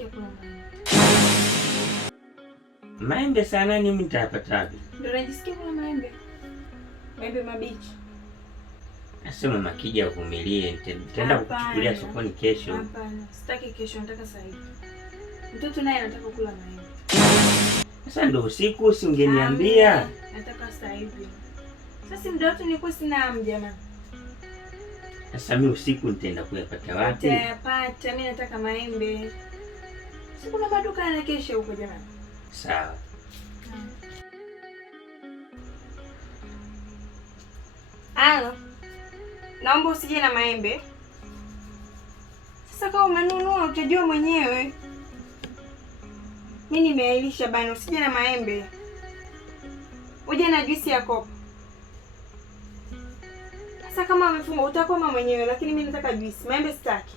najisikia kula maembe. Maembe sana ni mimi nitapata wapi? Ndio najisikia kula maembe. Maembe mabichi. Nasema mama kija uvumilie, nitaenda kukuchukulia sokoni kesho. Hapana, sitaki kesho, nataka sasa hivi. Mtoto naye anataka kula maembe. Sasa ndio usiku, usingeniambia. Nataka sasa hivi. Sasa muda wote nilikuwa sina hamu jamani. Sasa mimi usiku nitaenda kuyapata wapi? Nitayapata, mimi nataka maembe. Si kuna maduka yana kesho huko jamani. Sawa. Halo. Naomba usije na maembe. Sasa kama umenunua utajua mwenyewe. Mimi nimeailisha bana, usije na maembe. Uje na juisi ya kopo. Sasa kama amefunga utakoma mwenyewe, lakini mimi nataka juisi. Maembe sitaki.